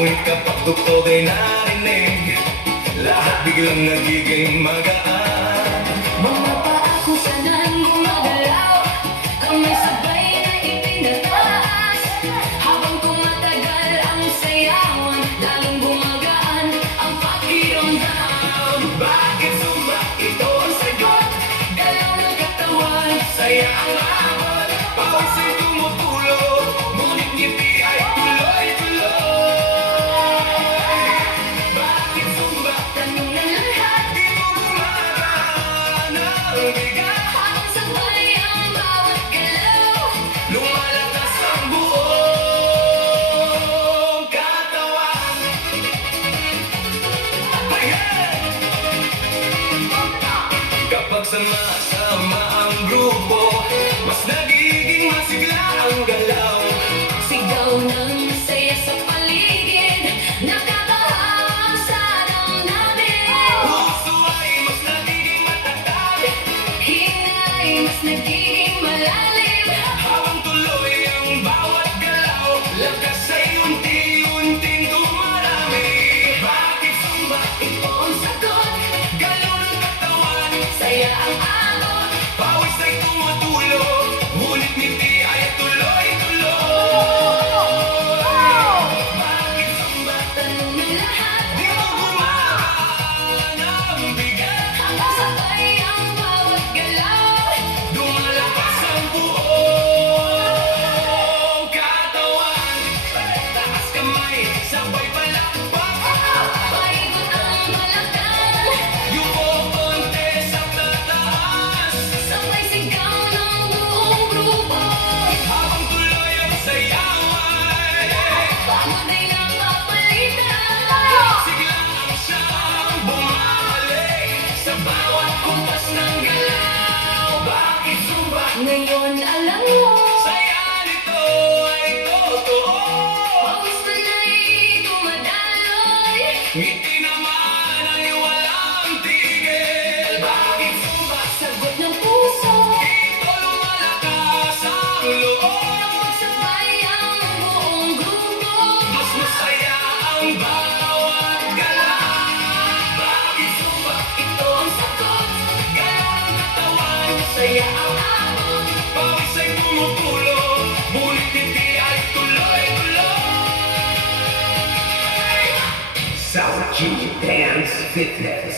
Ngunit kapag dugtog ay narinig, lahat biglang nagiging magaan. Mga paa kung saan gumagalaw, kamay sabay na ipinataas. Habang tumatagal ang sayawan, lalong gumagaan ang pakiramdam. Bakit sumba? Ito ang sagot. Galaw ng katawan, Saya ang abot, pawis ay tumutulog, ngunit ngiti ay tuloy-tuloy. Bakit sumba? tanong ng lahat, Di mo gumagaan ang bigat. habang sabay ang bawat galaw. Lumalakas ang buong katawan. Ayan! Kapag sama-sama ang grupo, mas nagiging masigla ang galaw. Sigaw ng saya sa paligid, nakakahawa sa damdamin. Puso ay mas nagiging matatag, Hinga ay mas nagiging malalim. habang tuloy ang bawat galaw. Lakas ay unti-unting dumarami. Bakit sumba? Ito ang sagot, Galaw ng katawan, saya ang abot. pawis ay tumutulog, ngunit ngiti ay tuloy-tuloy. Bakit sumba? Tanong ng lahat, Di mo gumagaan ang bigat. habang sabay ang bawat galaw. Lumalakas ang buong katawan. Taas kamay, sabay palakpak. Paikot ang balakang, Yuko konti sa tataas. sabay sigaw ng buong grupo. Habang tuloy ang sayawan, Pagod ay napapalitan. sigla ang siyang bumalik sa bawat kumpas ng galaw. Bakit sumba? Ngayon alam mo, Saya nito ay totoo. pawis na na'y dumadaloy. Ngiti naman ay walang tigil. Bakit sumba? Sagot ng puso, Dito lumalakas ang loob. kapag sabay ang buong grupo. Mas masaya ang bawat galaw. Bakit sumba? Ito ang sagot, Galaw ng katawan, saya ang abot. pawis ay tumutulog, ngunit ngiti ay tuloy-tuloy. South G Dance Fitness.